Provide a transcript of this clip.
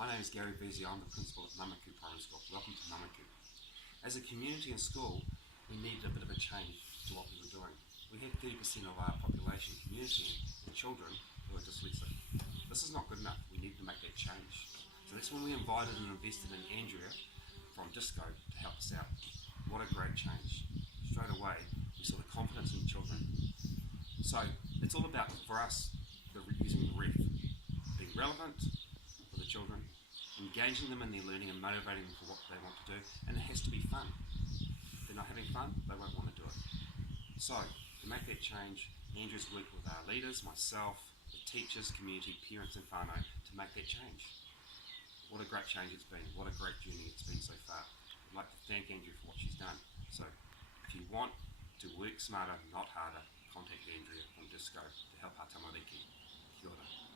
My name is Garry Veysi. I'm the principal at Mamaku Primary School. Welcome to Mamaku. As a community and school, we needed a bit of a change to what we were doing. We had 30% of our population, community and children who are dyslexic. This is not good enough. We need to make that change. So that's when we invited and invested in Andria from Dysco to help us out. What a great change. Straight away, we saw the confidence in children. So it's all about, for us, using the ref, being relevant for the children, engaging them in their learning and motivating them for what they want to do, and it has to be fun. If they're not having fun, they won't want to do it. So, to make that change, Andria's worked with our leaders, myself, the teachers, community, parents and whānau to make that change. What a great change it's been, what a great journey it's been so far. I'd like to thank Andria for what she's done. So, if you want to work smarter, not harder, contact Andria from Dysco to help our tamariki. Kia ora.